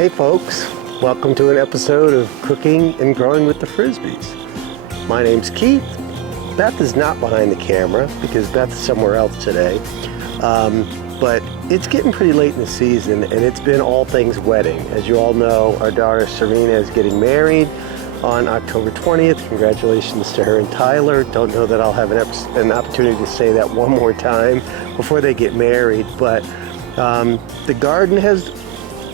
Hey folks, welcome to an episode of Cooking and Growing with the Frisbys. My name's Keith. Beth is not behind the camera because Beth's somewhere else today. But it's getting pretty late in the season and it's been all things wedding. As you all know, our daughter Serena is getting married on October 20th. Congratulations to her and Tyler. Don't know that I'll have an opportunity to say that one more time before they get married, but the garden has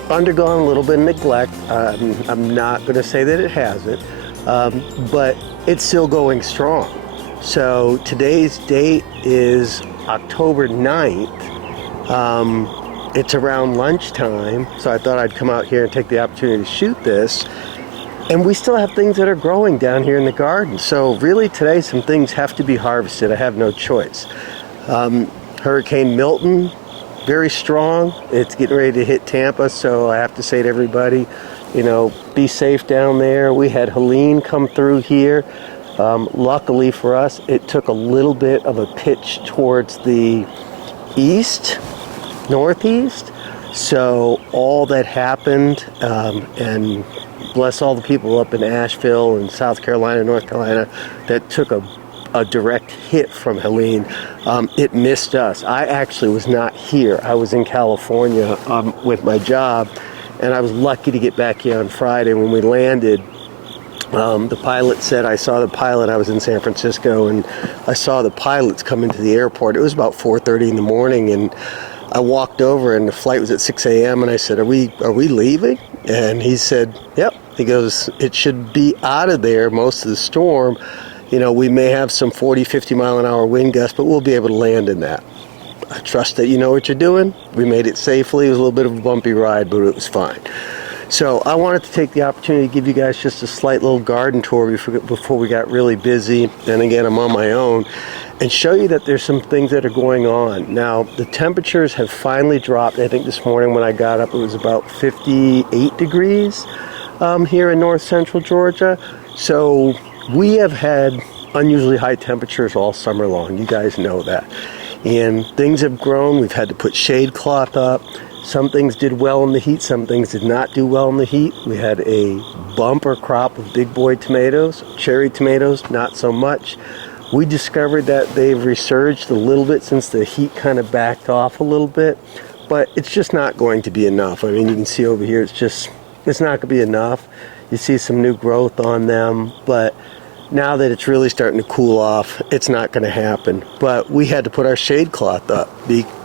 undergone a little bit of neglect. I'm not going to say that it hasn't, but it's still going strong. So today's date is October 9th. It's around lunchtime, so I thought I'd come out here and take the opportunity to shoot this. And we still have things that are growing down here in the garden. So really today some things have to be harvested. I have no choice. Hurricane Milton, very strong. It's getting ready to hit Tampa, so I have to say to everybody, you know, be safe down there. We had Helene come through here. Luckily for us, it took a little bit of a pitch towards the east, northeast. So all that happened, and bless all the people up in Asheville and South Carolina, North Carolina, that took a direct hit from Helene. It missed us. I actually was not here. I was in California with my job, and I was lucky to get back here on Friday. When we landed, the pilot said, I saw the pilot. I was in San Francisco, and I saw the pilots come into the airport. It was about 4:30 in the morning, and I walked over, and the flight was at 6 a.m., and I said, are we leaving? And he said, yep. He goes, it should be out of there, most of the storm. You know, we may have some 40, 50 mile an hour wind gusts, but we'll be able to land in that. I trust that you know what you're doing. We made it safely. It was a little bit of a bumpy ride, but it was fine. So I wanted to take the opportunity to give you guys just a slight little garden tour before we got really busy. And again, I'm on my own, and show you that there's some things that are going on. Now, the temperatures have finally dropped. I think this morning when I got up, it was about 58 degrees here in north central Georgia. So we have had unusually high temperatures all summer long. You guys know that. And things have grown. We've had to put shade cloth up. Some things did well in the heat. Some things did not do well in the heat. We had a bumper crop of big boy tomatoes. Cherry tomatoes, not so much. We discovered that they've resurged a little bit since the heat kind of backed off a little bit. But it's just not going to be enough. I mean, you can see over here, it's not going to be enough. You see some new growth on them, but now that it's really starting to cool off, it's not going to happen. But we had to put our shade cloth up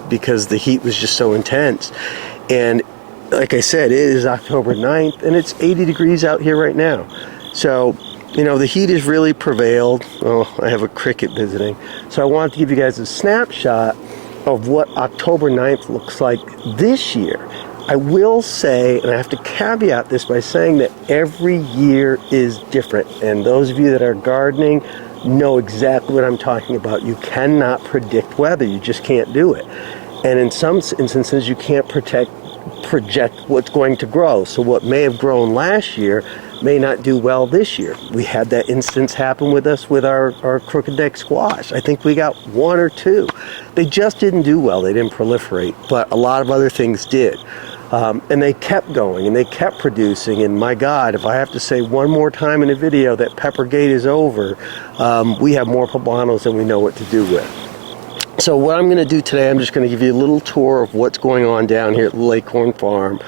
because the heat was just so intense. And like I said, it is October 9th, and it's 80 degrees out here right now. So, you know, the heat has really prevailed. Oh, I have a cricket visiting. So I wanted to give you guys a snapshot of what October 9th looks like this year. I will say, and I have to caveat this by saying that every year is different. And those of you that are gardening know exactly what I'm talking about. You cannot predict weather. You just can't do it. And in some instances, you can't project what's going to grow. So what may have grown last year may not do well this year. We had that instance happen with us with our crooked neck squash. I think we got one or two. They just didn't do well. They didn't proliferate, but a lot of other things did. And they kept going and they kept producing. And my God, if I have to say one more time in a video that Peppergate is over, we have more poblanos than we know what to do with. So what I'm going to do today, I'm just going to give you a little tour of what's going on down here at the Lakecorn Farm.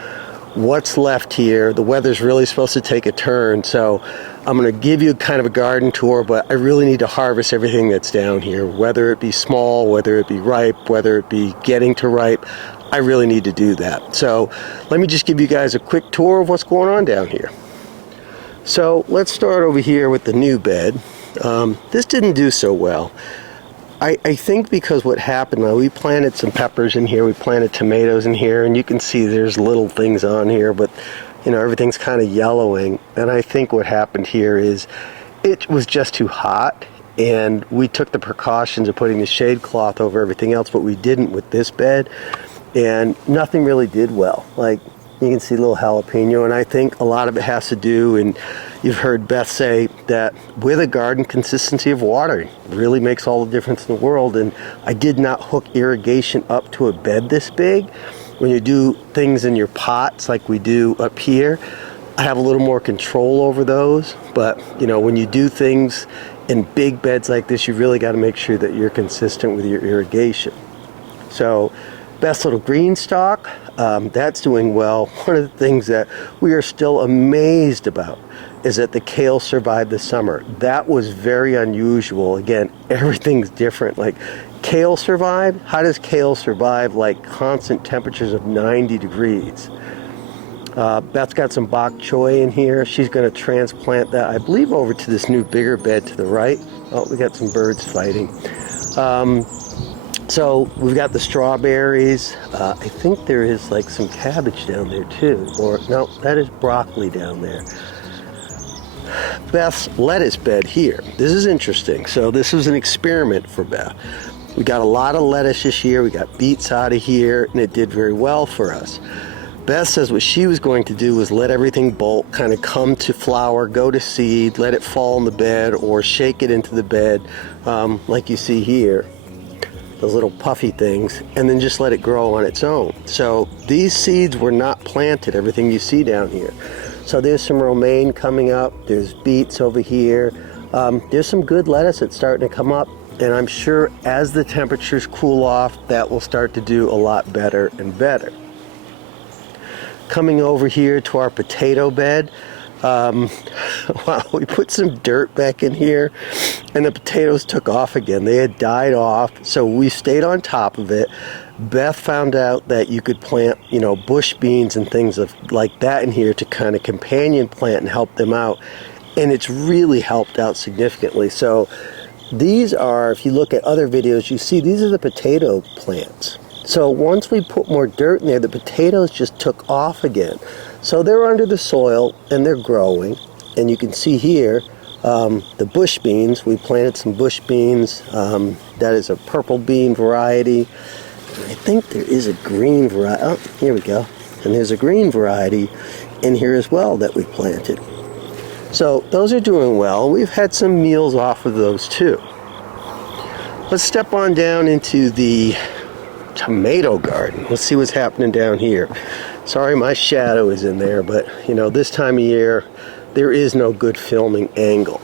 What's left here. The weather's really supposed to take a turn, so I'm going to give you kind of a garden tour, but I really need to harvest everything that's down here, whether it be small, whether it be ripe, whether it be getting to ripe. I really need to do that. So let me just give you guys a quick tour of what's going on down here. So let's start over here with the new bed. This didn't do so well. I think because what happened, we planted some peppers in here, we planted tomatoes in here, and you can see there's little things on here, but you know, everything's kind of yellowing. And I think what happened here is it was just too hot, and we took the precautions of putting the shade cloth over everything else, but we didn't with this bed, and nothing really did well. Like, you can see a little jalapeno, and I think a lot of it has to do, and you've heard Beth say that with a garden, consistency of watering really makes all the difference in the world. And I did not hook irrigation up to a bed this big, when you do things in your pots like we do up here, I have a little more control over those. But you know, when you do things in big beds like this, you really got to make sure that you're consistent with your irrigation. So Beth's little green stalk, that's doing well. One of the things that we are still amazed about is that the kale survived the summer. That was very unusual. Again, everything's different. Like kale survived? How does kale survive like constant temperatures of 90 degrees? Beth's got some bok choy in here. She's going to transplant that, I believe, over to this new bigger bed to the right. Oh, we got some birds fighting. So we've got the strawberries. I think there is like some cabbage down there too. Or no, that is broccoli down there. Beth's lettuce bed here. This is interesting. So this was an experiment for Beth. We got a lot of lettuce this year. We got beets out of here, and it did very well for us. Beth says what she was going to do was let everything bolt, kind of come to flower, go to seed, let it fall in the bed, or shake it into the bed, like you see here, those little puffy things, and then just let it grow on its own. So these seeds were not planted, everything you see down here. So there's some romaine coming up, there's beets over here, there's some good lettuce that's starting to come up, and I'm sure as the temperatures cool off, that will start to do a lot better and better. Coming over here to our potato bed, wow, we put some dirt back in here, and the potatoes took off again. They had died off, so we stayed on top of it. Beth found out that you could plant, you know, bush beans and things like that in here to kind of companion plant and help them out. And it's really helped out significantly. So these are, if you look at other videos, you see these are the potato plants. So once we put more dirt in there, the potatoes just took off again. So they're under the soil and they're growing. And you can see here, the bush beans, we planted some bush beans. That is a purple bean variety. I think there is a green variety. Oh, here we go. And there's a green variety in here as well that we planted. So those are doing well. We've had some meals off of those too. Let's step on down into the tomato garden. Let's see what's happening down here. Sorry, my shadow is in there, but you know, this time of year, there is no good filming angle.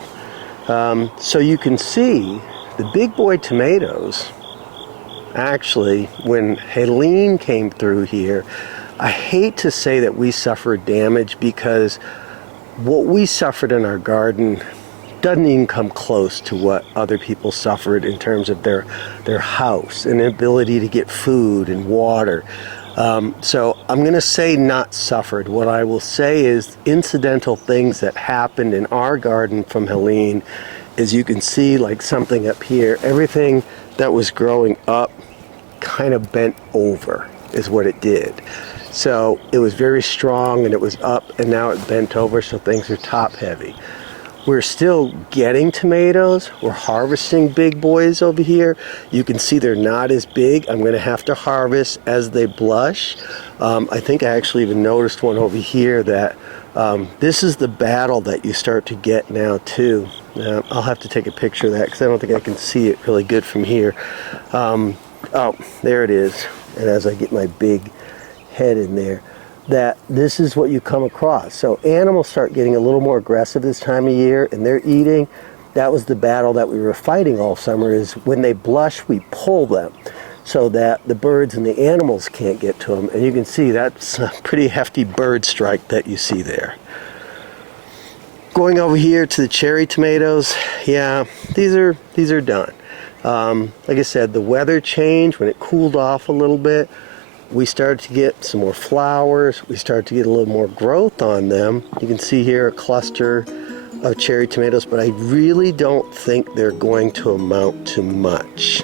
So you can see the big boy tomatoes. Actually, when Helene came through here, I hate to say that we suffered damage because what we suffered in our garden doesn't even come close to what other people suffered in terms of their house and ability to get food and water. So I'm going to say not suffered. What I will say is incidental things that happened in our garden from Helene is you can see like something up here, everything that was growing up kind of bent over is what it did. So it was very strong and it was up and now it bent over, so things are top heavy. We're still getting tomatoes. We're harvesting big boys over here. You can see they're not as big. I'm going to have to harvest as they blush. I think I actually even noticed one over here that this is the battle that you start to get now too. I'll have to take a picture of that because I don't think I can see it really good from here. Oh, there it is. And as I get my big head in there, that this is what you come across. So animals start getting a little more aggressive this time of year and they're eating. That was the battle that we were fighting all summer, is when they blush, we pull them so that the birds and the animals can't get to them. And you can see that's a pretty hefty bird strike that you see there. Going over here to the cherry tomatoes, yeah, these are done. Like I said, the weather changed. When it cooled off a little bit, we started to get some more flowers. We started to get a little more growth on them. You can see here a cluster of cherry tomatoes, but I really don't think they're going to amount to much.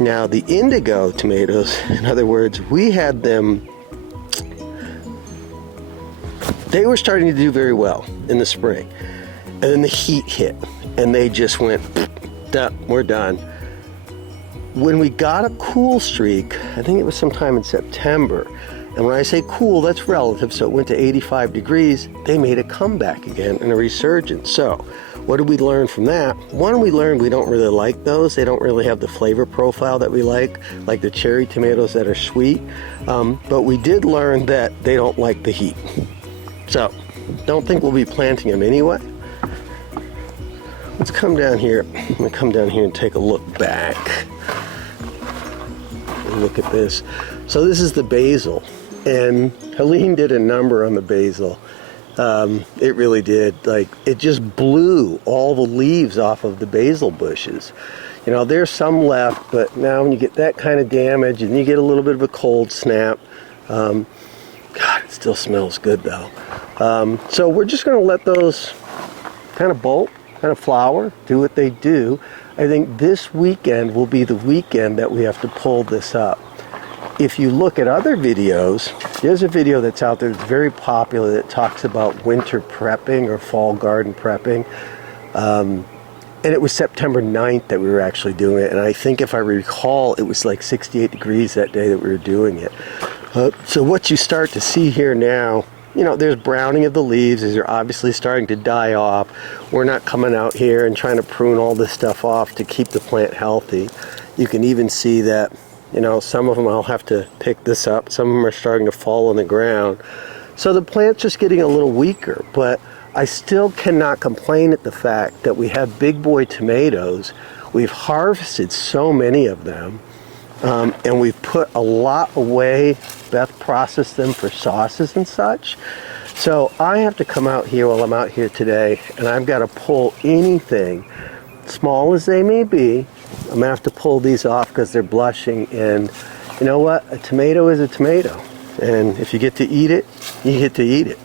Now the indigo tomatoes, in other words, we had them, they were starting to do very well in the spring. And then the heat hit and they just went, we're done. When we got a cool streak, I think it was sometime in September, And when I say cool, that's relative, so it went to 85 degrees. They made a comeback again and a resurgence. So what did we learn from that? One, we learned we don't really like those. They don't really have the flavor profile that we like the cherry tomatoes that are sweet. But we did learn that they don't like the heat. So don't think we'll be planting them anyway. Let's come down here. I'm gonna come down here and take a look back. And look at this. So this is the basil. And Helene did a number on the basil. It really did. Like, it just blew all the leaves off of the basil bushes. You know, there's some left, but now when you get that kind of damage and you get a little bit of a cold snap, God, it still smells good though. So we're just going to let those kind of bolt, kind of flower, do what they do. I think this weekend will be the weekend that we have to pull this up. If you look at other videos, there's a video that's out there that's very popular that talks about winter prepping or fall garden prepping. And it was September 9th that we were actually doing it. And I think if I recall, it was like 68 degrees that day that we were doing it. So what you start to see here now, you know, there's browning of the leaves. These are obviously starting to die off. We're not coming out here and trying to prune all this stuff off to keep the plant healthy. You can even see that, you know, some of them I'll have to pick this up. Some of them are starting to fall on the ground. So the plant's just getting a little weaker, but I still cannot complain at the fact that we have big boy tomatoes. We've harvested so many of them, and we've put a lot away. Beth processed them for sauces and such. So I have to come out here while I'm out here today, and I've got to pull anything, small as they may be. I'm going to have to pull these off because they're blushing, and you know what? A tomato is a tomato, and if you get to eat it, you get to eat it.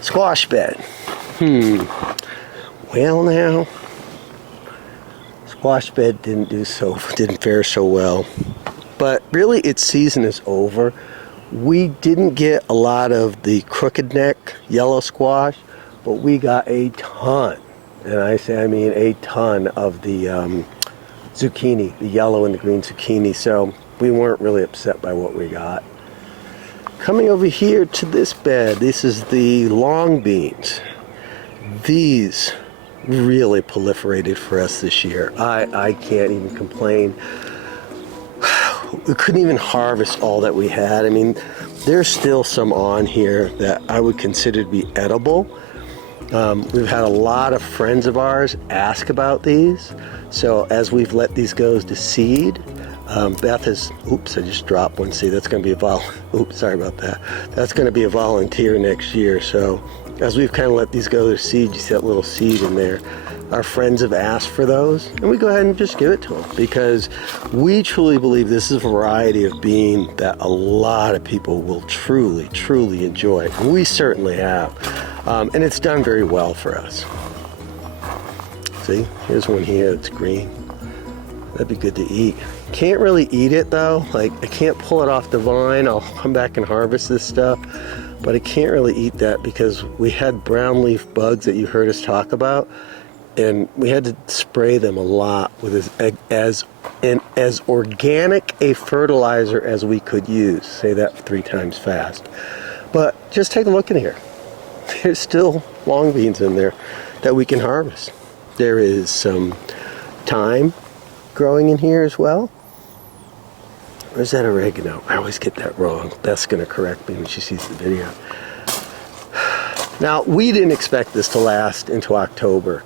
Squash bed. Well now, squash bed didn't fare so well, but really its season is over. We didn't get a lot of the crooked neck yellow squash, but we got a ton. And I mean a ton of the zucchini, the yellow and the green zucchini, so we weren't really upset by what we got. Coming over here to this bed, this is the long beans. These really proliferated for us this year. I can't even complain. We couldn't even harvest all that we had. I mean, there's still some on here that I would consider to be edible. We've had a lot of friends of ours ask about these. So as we've let these go to seed, Beth has, oops, I just dropped one. See, that's going to be oops, sorry about that. That's going to be a volunteer next year. So as we've kind of let these go to seed, you see that little seed in there. Our friends have asked for those, and we go ahead and just give it to them because we truly believe this is a variety of bean that a lot of people will truly, truly enjoy. And we certainly have. And it's done very well for us. See, here's one here that's green. That'd be good to eat. Can't really eat it though. Like, I can't pull it off the vine. I'll come back and harvest this stuff, but I can't really eat that because we had brown leaf bugs that you heard us talk about, and we had to spray them a lot with as organic a fertilizer as we could use. Say that 3 times fast. But just take a look in here. There's still long beans in there that we can harvest. There is some thyme growing in here as well. Where's that oregano? I always get that wrong. Beth's going to correct me when she sees the video. Now, we didn't expect this to last into October,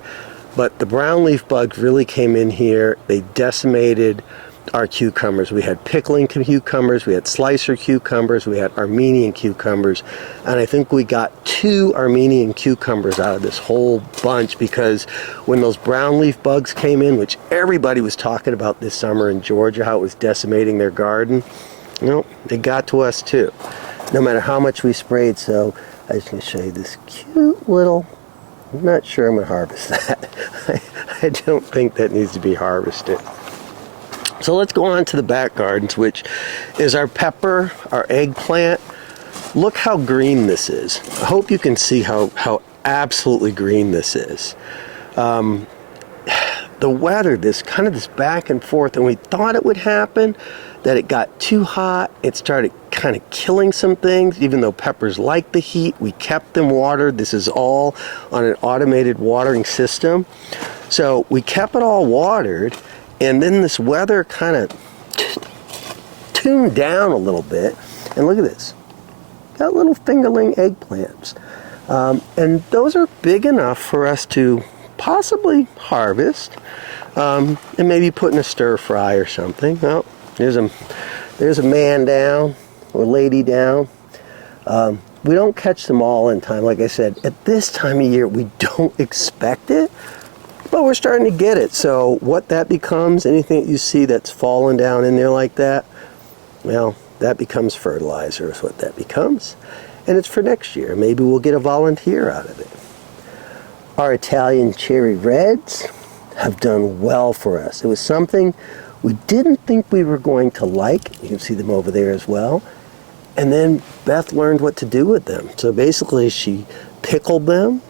but the brown leaf bugs really came in here. They decimated our cucumbers. We had pickling cucumbers, we had slicer cucumbers, we had Armenian cucumbers, and I think we got 2 Armenian cucumbers out of this whole bunch because when those brown leaf bugs came in, which everybody was talking about this summer in Georgia, how it was decimating their garden, you know, they got to us too, no matter how much we sprayed. So I was going to show you this cute little, I'm not sure I'm going to harvest that. I don't think that needs to be harvested. So let's go on to the back gardens, which is our pepper, our eggplant. Look how green this is. I hope you can see how absolutely green this is. the weather, this back and forth, and we thought it would happen, that it got too hot. It started kind of killing some things, even though peppers like the heat. We kept them watered. This is all on an automated watering system. So we kept it all watered, and then this weather kind of tuned down a little bit. And look at this. Got little fingerling eggplants. And those are big enough for us to possibly harvest, and maybe put in a stir fry or something. Oh, there's a man down or lady down. We don't catch them all in time. Like I said, at this time of year, we don't expect it, but we're starting to get it. So what that becomes, anything that you see that's fallen down in there like that, well, that becomes fertilizer is what that becomes. And it's for next year. Maybe we'll get a volunteer out of it. Our Italian cherry reds have done well for us. It was something we didn't think we were going to like. You can see them over there as well. And then Beth learned what to do with them. So basically she pickled them,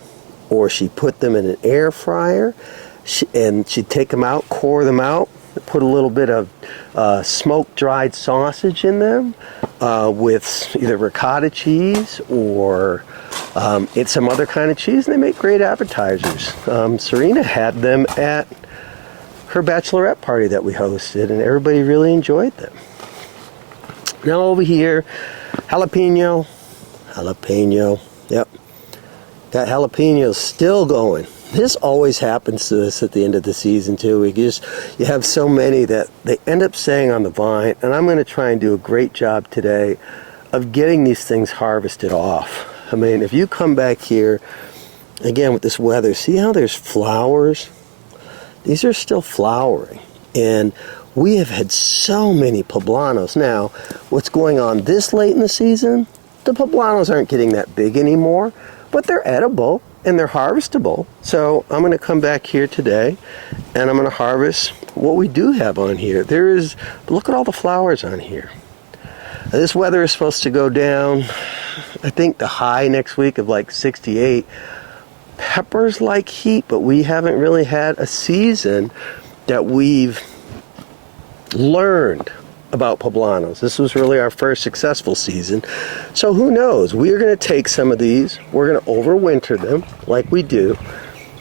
or she put them in an air fryer, and she'd take them out, core them out, put a little bit of smoked dried sausage in them with either ricotta cheese or it's some other kind of cheese, and they make great appetizers. Serena had them at her bachelorette party that we hosted, and everybody really enjoyed them. Now over here, jalapeno, yep. Got jalapenos still going. This always happens to us at the end of the season too. You have so many that they end up staying on the vine, and I'm going to try and do a great job today of getting these things harvested off. I mean, if you come back here, again with this weather, see how there's flowers? These are still flowering, and we have had so many poblanos. Now, what's going on this late in the season? The poblanos aren't getting that big anymore, but they're edible and they're harvestable. So I'm going to come back here today and I'm going to harvest what we do have on here. Look at all the flowers on here. Now, this weather is supposed to go down, I think the high next week of like 68. Peppers like heat, but we haven't really had a season that we've learned about poblanos. This was really our first successful season. So who knows? We're going to take some of these, we're going to overwinter them like we do,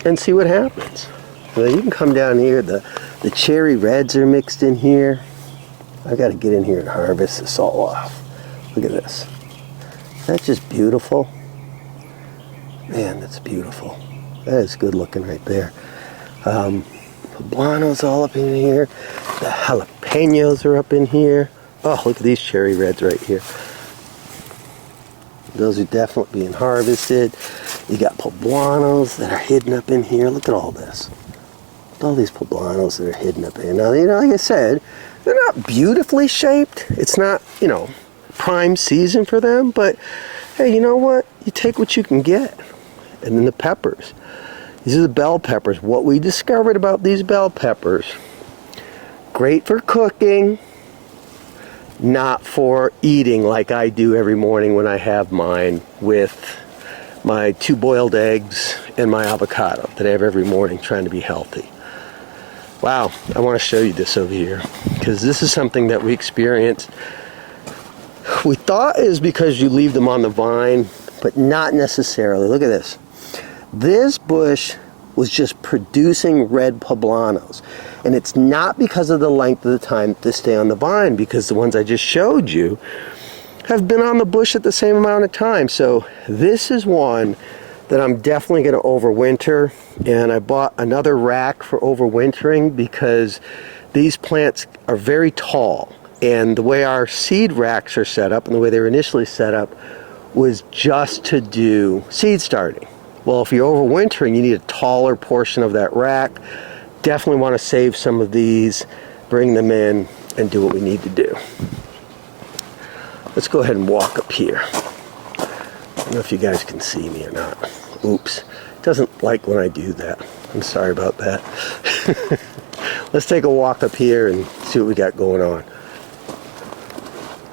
and see what happens. Well, you can come down here, the cherry reds are mixed in here. I got to get in here and harvest this all off. Look at this. That's just beautiful. Man, that's beautiful. That is good looking right there. Poblanos all up in here. The jalapenos are up in here. Oh, look at these cherry reds right here. Those are definitely being harvested. You got poblanos that are hidden up in here. Look at all this. Look at all these poblanos that are hidden up in here. Now, like I said, they're not beautifully shaped. It's not, prime season for them. But, hey, you know what? You take what you can get. And then the peppers. These are the bell peppers. What we discovered about these bell peppers, great for cooking, not for eating like I do every morning when I have mine with my 2 boiled eggs and my avocado that I have every morning trying to be healthy. Wow, I want to show you this over here because this is something that we experienced. We thought it was because you leave them on the vine, but not necessarily. Look at this. This bush was just producing red poblanos. And it's not because of the length of the time they stay on the vine, because the ones I just showed you have been on the bush at the same amount of time. So this is one that I'm definitely going to overwinter. And I bought another rack for overwintering because these plants are very tall. And the way our seed racks are set up and the way they were initially set up was just to do seed starting. Well, if you're overwintering, you need a taller portion of that rack. Definitely want to save some of these, bring them in, and do what we need to do. Let's go ahead and walk up here. I don't know if you guys can see me or not. Oops. It doesn't like when I do that. I'm sorry about that. Let's take a walk up here and see what we got going on.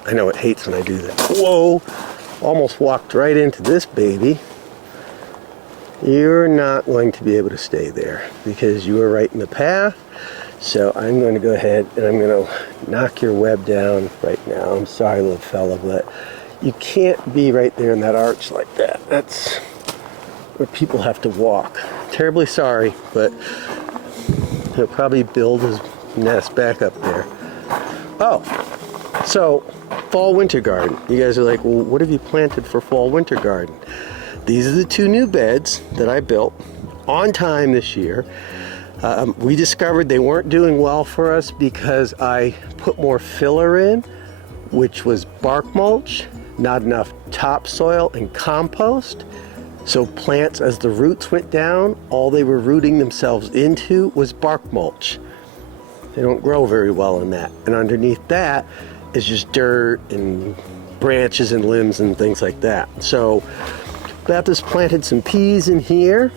I know it hates when I do that. Whoa! Almost walked right into this baby. You're not going to be able to stay there because you are right in the path. So I'm going to go ahead and I'm going to knock your web down right now. I'm sorry, little fella, but you can't be right there in that arch like that. That's where people have to walk. Terribly sorry, but he'll probably build his nest back up there. Oh, so fall winter garden. You guys are like, well, what have you planted for fall winter garden? These are the 2 new beds that I built on time this year. We discovered they weren't doing well for us because I put more filler in, which was bark mulch, not enough topsoil and compost. So plants, as the roots went down, all they were rooting themselves into was bark mulch. They don't grow very well in that. And underneath that is just dirt and branches and limbs and things like that. So Beth has planted some peas in here.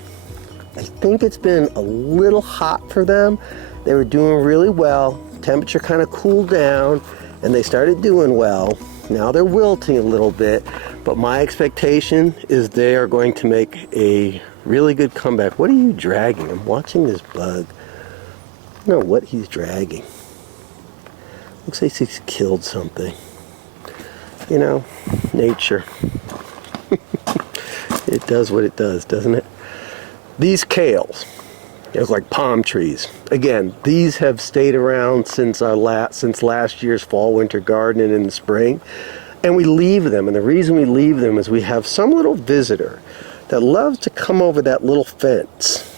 I think it's been a little hot for them. They were doing really well. Temperature kind of cooled down and they started doing well. Now they're wilting a little bit, but my expectation is they are going to make a really good comeback. What are you dragging? I'm watching this bug. I don't know what he's dragging. Looks like he's killed something. You know, nature. It does what it does, doesn't it? These kales, they look like palm trees. Again, these have stayed around since last year's fall winter garden in the spring, and we leave them. And the reason we leave them is we have some little visitor that loves to come over that little fence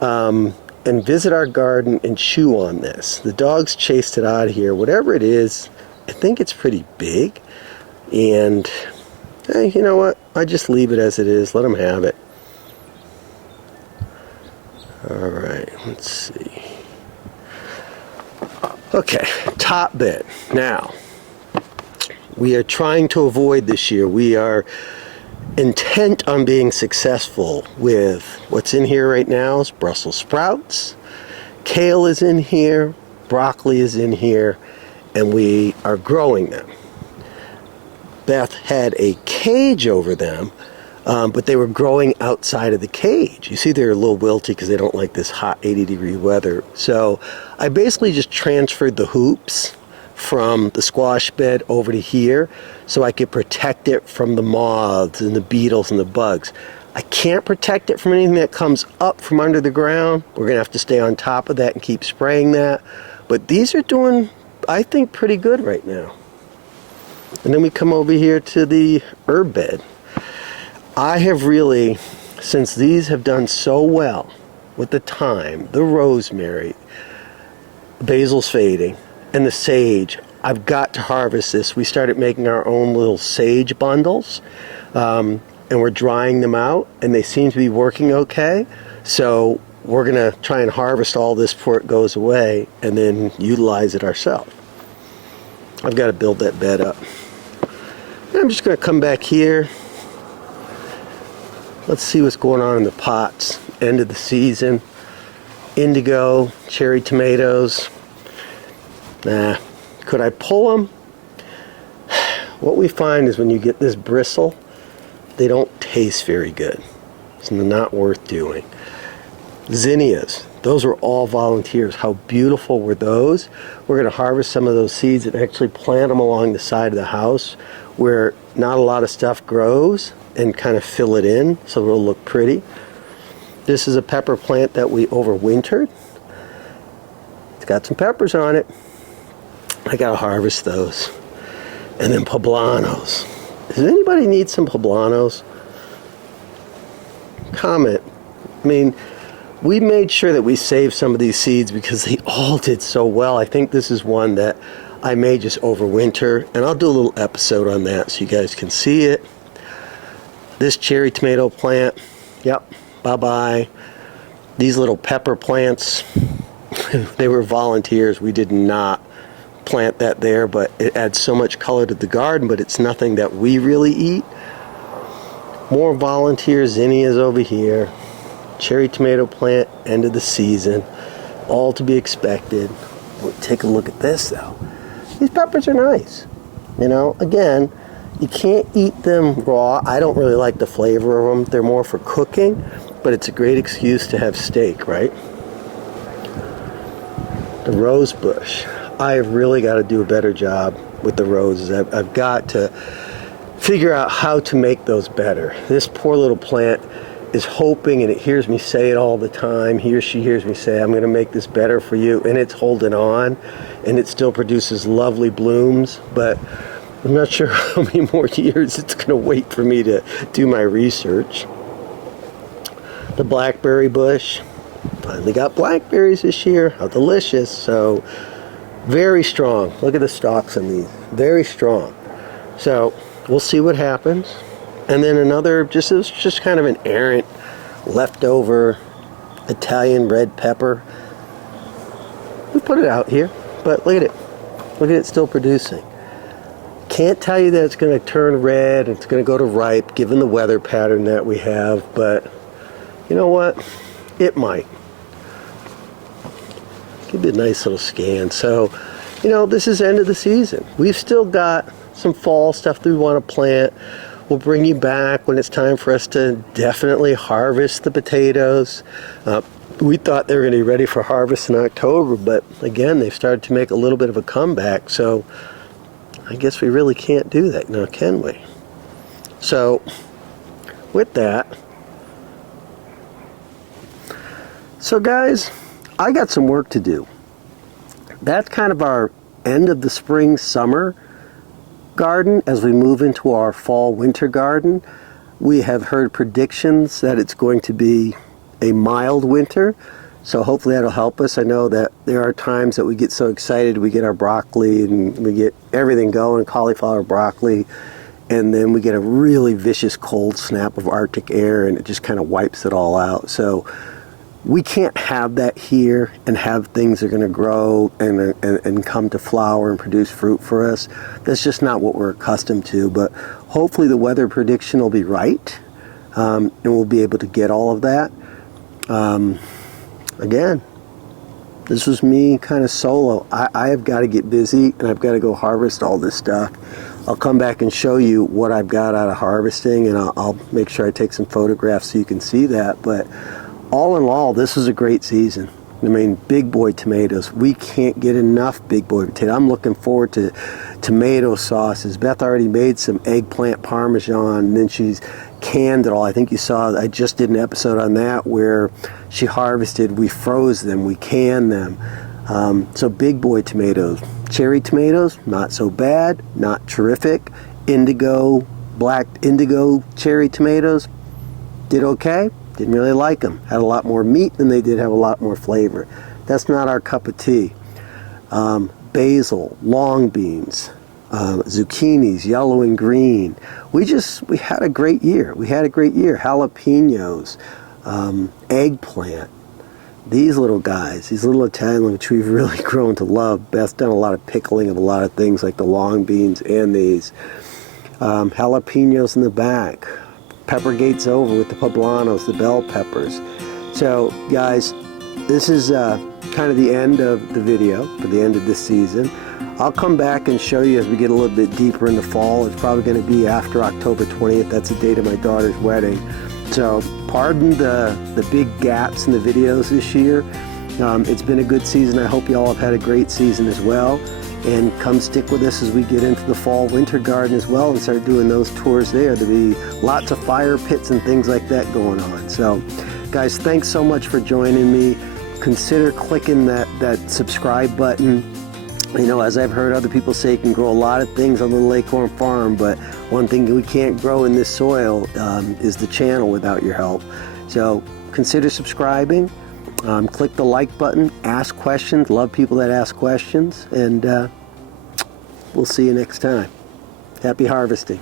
and visit our garden and chew on this. The dogs chased it out of here. Whatever it is, I think it's pretty big, and hey, you know what? I just leave it as it is. Let them have it. All right, let's see. Okay, top bed. Now, we are trying to avoid this year. We are intent on being successful with what's in here right now is Brussels sprouts, kale is in here, broccoli is in here, and we are growing them. Beth had a cage over them, but they were growing outside of the cage. You see they're a little wilty because they don't like this hot 80-degree weather. So I basically just transferred the hoops from the squash bed over to here so I could protect it from the moths and the beetles and the bugs. I can't protect it from anything that comes up from under the ground. We're going to have to stay on top of that and keep spraying that. But these are doing, I think, pretty good right now. And then we come over here to the herb bed. I have really, since these have done so well with the thyme, the rosemary, basil's fading, and the sage, I've got to harvest this. We started making our own little sage bundles, and we're drying them out, and they seem to be working okay. So we're going to try and harvest all this before it goes away, and then utilize it ourselves. I've got to build that bed up. And I'm just going to come back here. Let's see what's going on in the pots. End of the season. Indigo, cherry tomatoes. Nah. Could I pull them? What we find is when you get this bristle, they don't taste very good. It's not worth doing. Zinnias. Those were all volunteers. How beautiful were those? We're going to harvest some of those seeds and actually plant them along the side of the house where not a lot of stuff grows, and kind of fill it in so it'll look pretty. This is a pepper plant that we overwintered. It's got some peppers on it. I gotta harvest those. And then poblanos. Does anybody need some poblanos? Comment. I mean, we made sure that we saved some of these seeds because they all did so well. I think this is one that I may just overwinter, and I'll do a little episode on that so you guys can see it. This cherry tomato plant, yep, bye-bye. These little pepper plants, they were volunteers. We did not plant that there, but it adds so much color to the garden, but it's nothing that we really eat. More volunteer zinnias over here. Cherry tomato plant, end of the season. All to be expected. We'll take a look at this though. These peppers are nice. You know, again, You can't eat them raw. I don't really like the flavor of them. They're more for cooking, but it's a great excuse to have steak, right? The rose bush. I've really got to do a better job with the roses. I've got to figure out how to make those better. This poor little plant is hoping, and it hears me say it all the time. He or she hears me say, I'm going to make this better for you, and it's holding on, and it still produces lovely blooms, but I'm not sure how many more years it's going to wait for me to do my research. The blackberry bush. Finally got blackberries this year. How delicious. So very strong. Look at the stalks on these. Very strong. So we'll see what happens. And then another, it was just kind of an errant, leftover Italian red pepper. We put it out here, but look at it. Look at it still producing. Can't tell you that it's going to turn red, it's going to go to ripe, given the weather pattern that we have, but you know what? It might. Give you a nice little scan. So, you know, this is the end of the season. We've still got some fall stuff that we want to plant. We'll bring you back when it's time for us to definitely harvest the potatoes. We thought they were going to be ready for harvest in October, but again, they've started to make a little bit of a comeback, so I guess we really can't do that now, can we? So, with that, so guys, I got some work to do. That's kind of our end of the spring, summer garden. As we move into our fall, winter garden, we have heard predictions that it's going to be a mild winter. So hopefully that'll help us. I know that there are times that we get so excited, we get our broccoli and we get everything going, cauliflower, broccoli, and then we get a really vicious cold snap of Arctic air and it just kind of wipes it all out. So we can't have that here and have things that are going to grow and come to flower and produce fruit for us. That's just not what we're accustomed to, but hopefully the weather prediction will be right, and we'll be able to get all of that. Again, this was me kind of solo. I have got to get busy and I've got to go harvest all this stuff. I'll come back and show you what I've got out of harvesting, and I'll make sure I take some photographs so you can see that. But all in all, this was a great season. I mean, big boy tomatoes. We can't get enough big boy potato. I'm looking forward to tomato sauces. Beth already made some eggplant parmesan, and then she's canned it all. I think you saw, I just did an episode on that where she harvested, we froze them, we canned them. So big boy tomatoes. Cherry tomatoes, not so bad, not terrific. Indigo, black indigo cherry tomatoes, did okay. Didn't really like them. Had a lot more meat than they did have a lot more flavor. That's not our cup of tea. Basil, long beans, zucchinis, yellow and green. We had a great year. We had a great year. Jalapenos, eggplant. These little guys, these little Italian, which we've really grown to love. Beth's done a lot of pickling of a lot of things like the long beans and these. Jalapenos in the back. Pepper gates over with the poblanos, the bell peppers. So guys, this is kind of the end of the video for the end of this season. I'll come back and show you as we get a little bit deeper into fall. It's probably going to be after October 20th. That's the date of my daughter's wedding. So pardon the big gaps in the videos this year. It's been a good season. I hope you all have had a great season as well. And come stick with us as we get into the fall winter garden as well and start doing those tours there. There'll be lots of fire pits and things like that going on. So guys, thanks so much for joining me. Consider clicking that subscribe button. You know, as I've heard other people say, you can grow a lot of things on the Little Acorn Farm, but one thing we can't grow in this soil is the channel without your help. So consider subscribing. Click the like button, ask questions. Love people that ask questions, and we'll see you next time. Happy harvesting.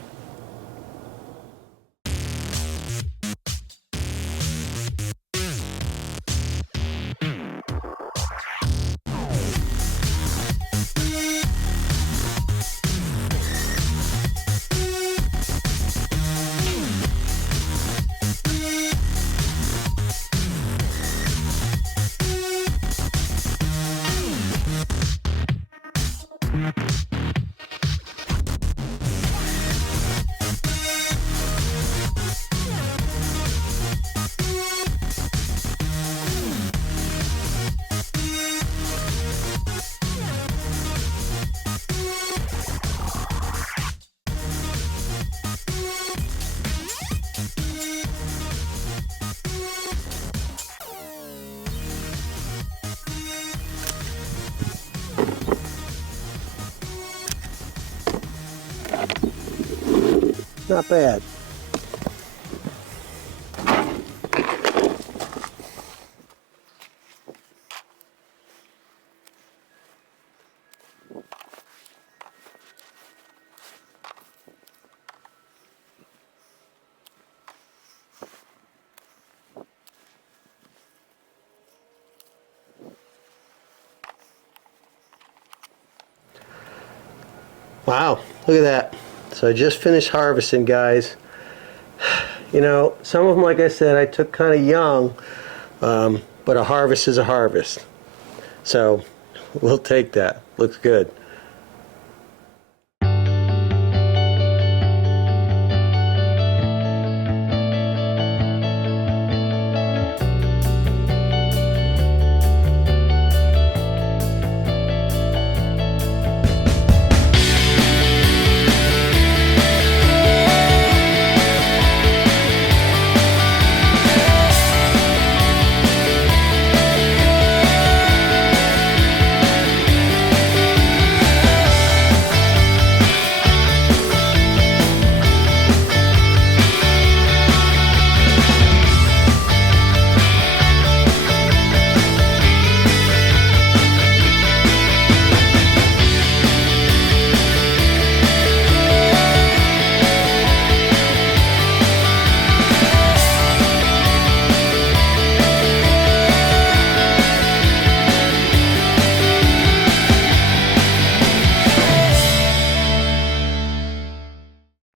Not bad. Wow, look at that. So I just finished harvesting, guys. You know, some of them, like I said, I took kind of young, but a harvest is a harvest. So we'll take that. Looks good.